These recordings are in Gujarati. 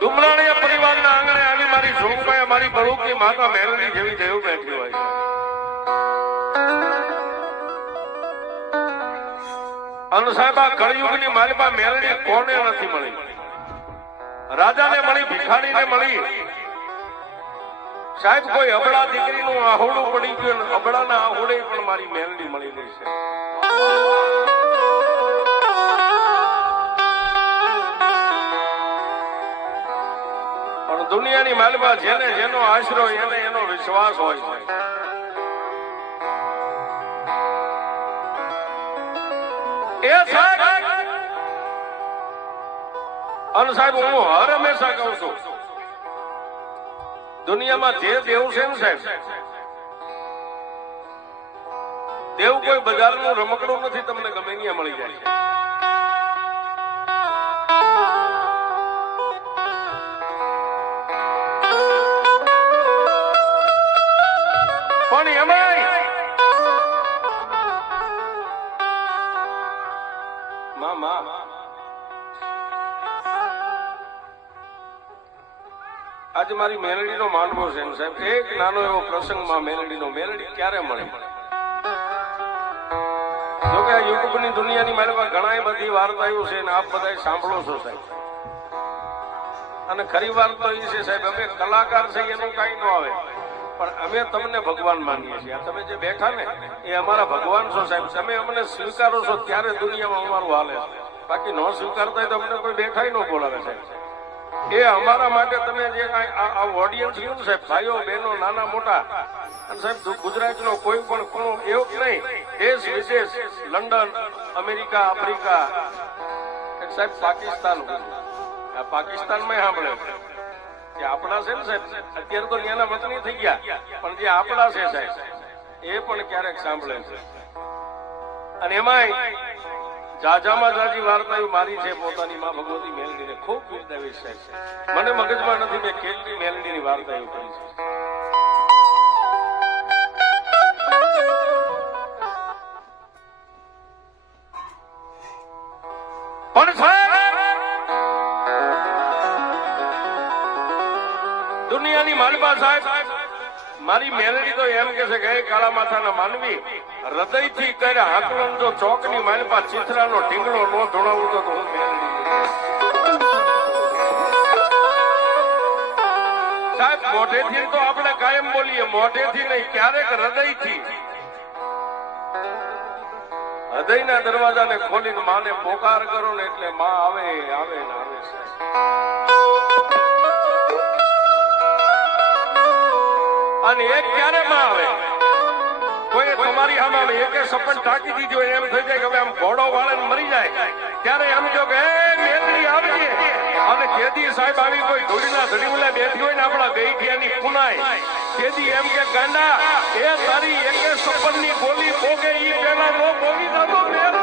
ડુમરાણીયા પરિવારના આંગણે આવી મારી જોગભાઈ મારી બળુકી માતા મેલડી જેવી દેવ બેઠી હોય છે. અને સાહેબ, આ કળિયુગની મારી પાસે મેલડી કોને નથી મળી? રાજાને મળી, ભિખારીને મળી. સાહેબ, કોઈ અબડા દીકરીનું આહોડું પડી ગયું અબડાના આહોડે પણ મારી મેલડી મળી ગઈ છે. દુનિયાની માલમાં જેને જેનો આશરો એને એનો વિશ્વાસ હોય છે. એ અને સાહેબ, હું હર હંમેશા કહું છું, દુનિયામાં જે દેવ છે ને સાહેબ, દેવ કોઈ બજારનું રમકડું નથી, તમને ગમે ત્યાં મળી જાય છે પણ એમાંયમાં માં આજે મારી મેલડીનો માનવો છે ને સાહેબ. એક નાનો એવો પ્રસંગમાં મેલડીનો મેલડી ક્યારે મળે? જો કે આ યુટ્યુબની દુનિયાની પાસે ઘણા બધી વાર્તાઓ છે અને આપ બધા સાંભળો છો સાહેબ. અને ખરી વાત તો એ છે સાહેબ, અમે કલાકાર છે એનું કઈ ન આવે. પણ અમે તમને ભગવાન માનીએ છીએ. તમે જે બેઠા ને, એ અમારા ભગવાન છો સાહેબ. તમે અમને સ્વીકારો છો ત્યારે દુનિયામાં અમારું હાલે બાકી ન સ્વીકારતા હોય તો અમને કોઈ બેઠાય ન બોલાવે સાહેબ. એ અમારા માટે તમે જે આ ઓડિયન્સ રહ્યું સાહેબ, ભાઈઓ, બહેનો, નાના, મોટા, અને સાહેબ ગુજરાતનો કોઈ પણ ખૂણો એવો નહીં. દેશ, વિદેશ, લંડન, અમેરિકા, આફ્રિકા, સાહેબ, પાકિસ્તાન પાકિસ્તાનમાં સાંભળે જે આપણા છે ને સાહેબ, અત્યારે તો ત્યાંના વતની થઈ ગયા, પણ જે આપણા છે સાહેબ, એ પણ ક્યારેક સાંભળે છે. અને એમાંય જાજામાં જાજી વાર્તા મારી છે પોતાની માં ભગવતી મેલડીને. ખૂબ બિરદાવી સાહેબ. મને મગજમાં નથી, મેં કેટલી મેલડીની વાર્તાઓ કરી છે. દુનિયાની માલબા સાહેબ, મારી મેલડી તો એમ કે છે કે કાળા માથાના માનવી હૃદયથી કરે આકલન જો ચોકની ચિત્રા નો ઢીંગલો નો ધોળાવું તો હું સાહેબ, મોઢેથી તો આપણે કાયમ બોલીએ, મોઢેથી નહીં, ક્યારેક હૃદયથી. હૃદયના દરવાજાને ખોલીને માને પોકાર કરો ને એટલે માં આવે આવે ને અને એ ક્યારે માં આવે? કોઈ તમારી આમ આવે એકે સપન ટાંકી દીધો એમ થઈ જાય કે આમ ઘોડો વાળે મરી જાય. ત્યારે એમ જો કે "એ, મેલડી આવજે. અને કેદી સાહેબ આવી કોઈ ધૂળીના ધડીમલા બેઠી હોય ને આપણા ગઈ ગયાની પુનાય કેદી એમ કે ગાંડા એ તારી એકે સપનની ગોલી ભોગે ઈ પેલા નો બોલી દાદો મેલડી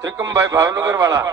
ત્રિકમભાઈ ભાવનગર વાળા